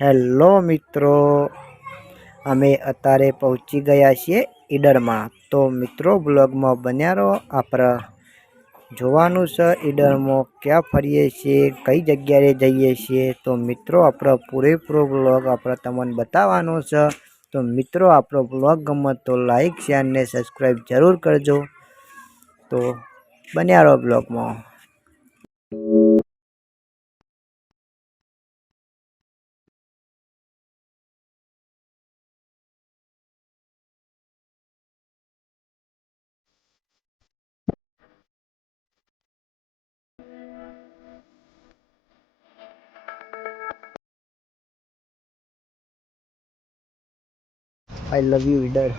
Hello મિત્રો, અમે અત્યારે પહોંચી ગયા છીએ ઈડરમાં। તો મિત્રો બ્લોગમાં બન્યા રહો। આપણે જોવાનું છે ઈડરમાં ક્યાં ફરીએ છીએ, કઈ જગ્યાએ જઈએ છીએ। તો મિત્રો આપણો પૂરેપૂરો બ્લોગ આપણે તમને બતાવવાનો છે। તો મિત્રો આપણો બ્લોગ ગમે તો લાઈક શેર ને સબસ્ક્રાઈબ જરૂર કરજો। તો બન્યા રહો બ્લોગમાં। I love you, Idar.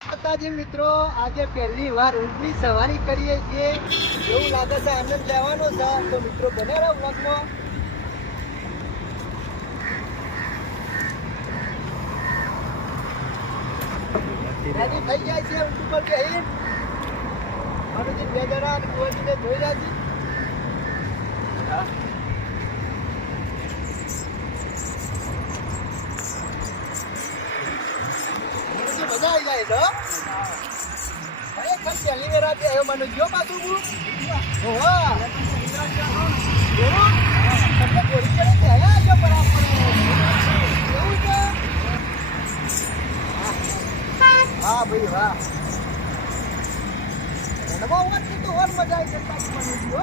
માતાજી મિત્રો, આજે પહેલી વાર ઊંટની સવારી કરીએ છીએ। એવું લાગે છે આનંદ લેવાનો છે। તો મિત્રો બને રહો બ્લોગમાં। રેડી થઈ જાય છે ઊંટ ઉપર બેહીને। મારુજી બે જણા અને કુંવરજીને જોઈ રહ્યા છે। મજા આવી જાય છે। ખરેખર પહેલી વાર આજે આવ્યો મને જો પાછું હું ઓહા તમને ગોળી કરે છે જો બરાબર એવું છે। હા ભાઈ વાહ, નવો વાત તો ઓર મજા આવી જતા મને જો।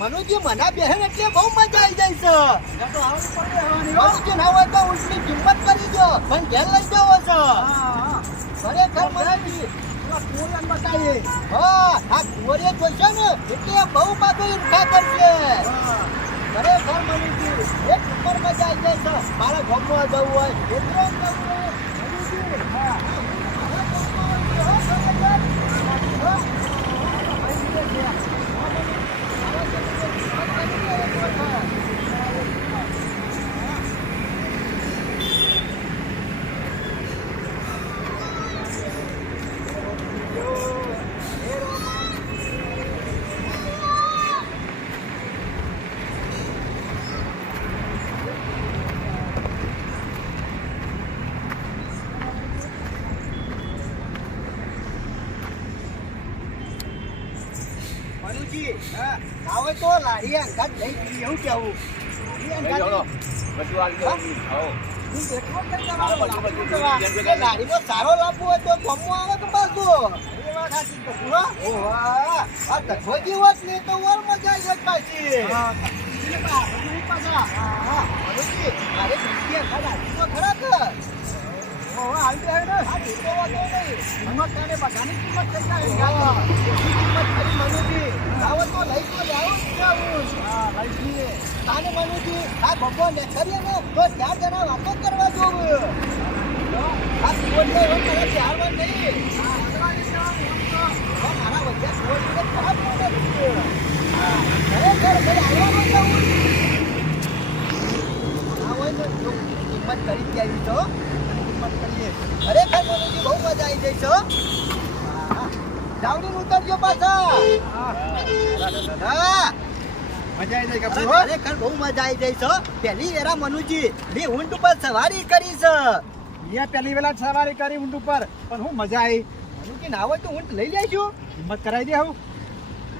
મનુજી મને બેહન એટલે બહુ મજા આવી જાય છે। મનુજી ના હોય તો ઊંટની કિંમત કરી દો, પણ ઘેર લઈ જવો છે। ખરેખર મનુજી બતાવીએ હા આ કુંવરીએ જોઈશે ને એટલે બહુ પાછું ઈર્ષા કરશે। ખરેખર મનુજી એક ઉપર મજા આવી જાય છે। મારા ગામમાં જવું હોય એટલો જવું હોય મનુજી હા મનુજી આવે તો લારી અંગાત લઈ જઈએ એવું કેવું લારીમાં સારો લાભ હોય તો ગમવા આવે તો પાછું જીવત નહીં તો ઓર મજા આવી જાય પાછી। ખરા ભગવાન કરીએ ને તો 4 જણા વાતો કરવા જોવું। આ ચારવા નહીં મારા વચ્ચે ખરાબ કિંમત કરી આવી તો કરીએ। ખરેખર મનુજી બહુ મજા આવી જાય છે। જાવડી ઉતરજો પાછા મજા આવી જાય ખરેખર બહુ મજા આવી જાય છે। પહેલી વેરા મનુજી બે ઊંટ ઉપર સવારી કરી છે। પહેલી વેલા સવારી કરી ઊંટ ઉપર, પણ હું મજા આવી। મનુજી ના હોય તો ઊંટ લઈ લેજો, હિંમત કરાવી દે હું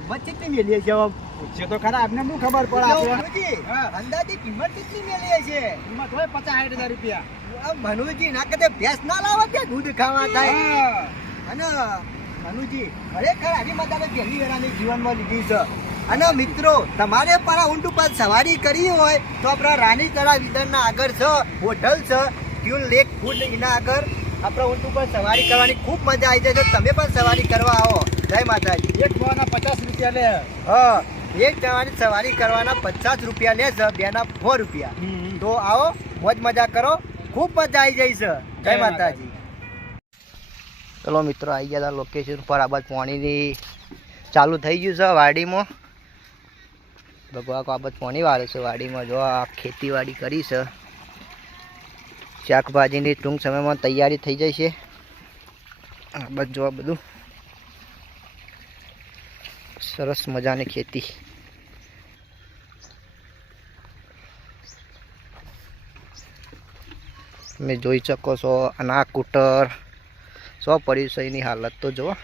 કિંમત કેટલી મેળવીએ છે? પૂછે તો ખરા, આપને શું ખબર પડે? અંદાજે કિંમત કેટલી મેળવીએ છે? કિંમત હોય 50-60 હજાર રૂપિયા। આ મનુજી ના કદે ભેંસ ના લાવે કે દૂધ ખાવા થાય. અને મનુજી ખરેખર આવી મજાને પહેલી વેરાની જીવનમાં લીધી છે. અને મિત્રો તમારે પણ ઊંટ ઉપર સવારી કરવી હોય તો આપણા રાણી તળાવ ઈડરના આગળ છે હોટલ છે ટ્યુન લેક ફૂડ એના આગળ આપણે ઊંટ ઉપર સવારી કરવાની ખૂબ મજા આવી જાય છે. તમે પણ સવારી કરવા આવો. જય માતાજી. એક ભાવના 50 રૂપિયા લે. હા, એક જણાની સવારી કરવાના 50 રૂપિયા લે છે, બેના 100 રૂપિયા. તો આવો, મોજ મજા કરો, ખૂબ મજા આવી જાય છે. જય માતાજી. ચલો મિત્રો આવી ગયા હતા લોકેશન પર. આ બાદ પાણીની ચાલુ થઈ ગયું છે વાડીમાં. ભગવા આ બાદ પાણી વાળે છે વાડીમાં. જો આ ખેતીવાડી કરી છે. શાકભાજીની ટૂંક સમયમાં તૈયારી થઈ જાય છે. આ બાદ જો બધું સરસ મજાની ખેતી. તમે જોઈ શકો છો અને આ કૂટર સો પડ્યું છે એની હાલત તો જુઓ.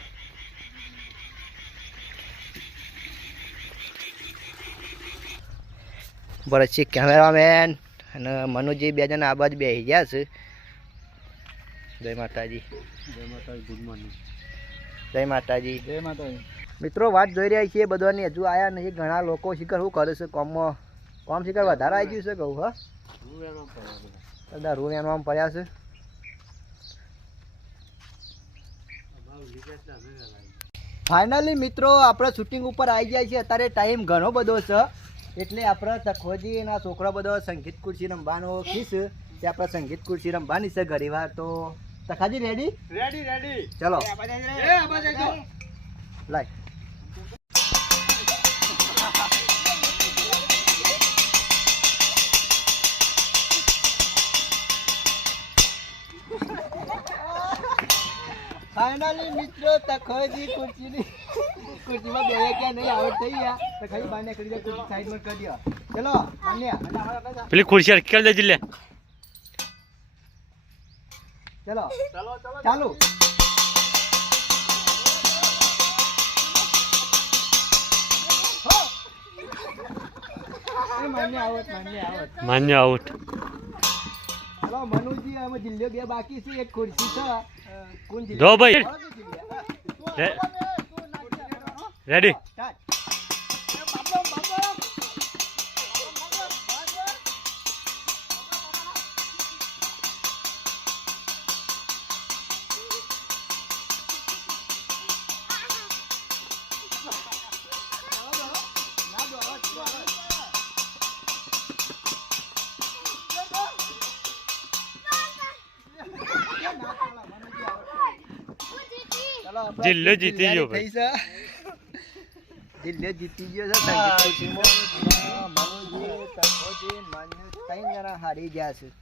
બરાબર છે કેમેરામેન અને મનુજી બે જણા આ બાજુ બેસી ગયા છે. જય માતાજી. જય માતાજી. Good morning. જય માતાજી. જય માતાજી. મિત્રો વાત જોઈ રહ્યા છીએ બધાની, હજુ આયા નહીં. ઘણા લોકો શિખર શું કરે છે કોમમાં, કોમ શિખર વધારે આવી ગયું છે કહું. હા, બધા રૂમ એમાં પડ્યા છે. ફાઇનલી મિત્રો આપણે શૂટિંગ ઉપર આવી ગયા છીએ. અત્યારે ટાઈમ ઘણો બધો છે એટલે આપણે તખોજી એના છોકરા બધો સંગીત ખુરશી રમવાનો ખીસ તે આપણે સંગીત ખુરશી રમવાની છે ઘણી વાર. તો તખાજી રેડી? Ready ready. ચલો એ લાય. ફાઇનલી મિત્રો તખોજી ખુરશીમાં બે ક્યાં નહીં આવડ થઈ ગયા. તખાજી બહાર નીકળી જાય, ખુરશી સાઈડમાં કરી દો. ચલો માન્યા પેલી ખુરશી અટકી દેજે લે. ચલો ચાલુ. માન્ય આઉટ. ચલો મનુજી અમે જિલ્લો બે બાકી છે, એક ખુરશી છે. કોણ જિલ્લો? જો ભાઈ રેડી. સ્ટાર્ટ. જિલ્લો જીતી ગયો ભાઈ. જિલ્લો જીતી ગયો છે. સંગીત ખુરશીમાં મનુજી, તખોજી, માન્યુ ત્રણ જણા હારી ગયા છે.